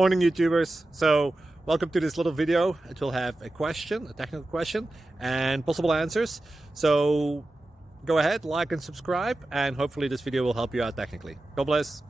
Morning, YouTubers. So welcome to this little video. It will have a question, a technical question, and possible answers. So go ahead, like and subscribe, and hopefully this video will help you out technically. God bless.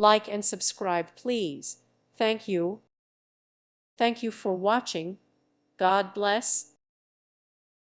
Like and subscribe, please. Thank you. Thank you for watching. God bless.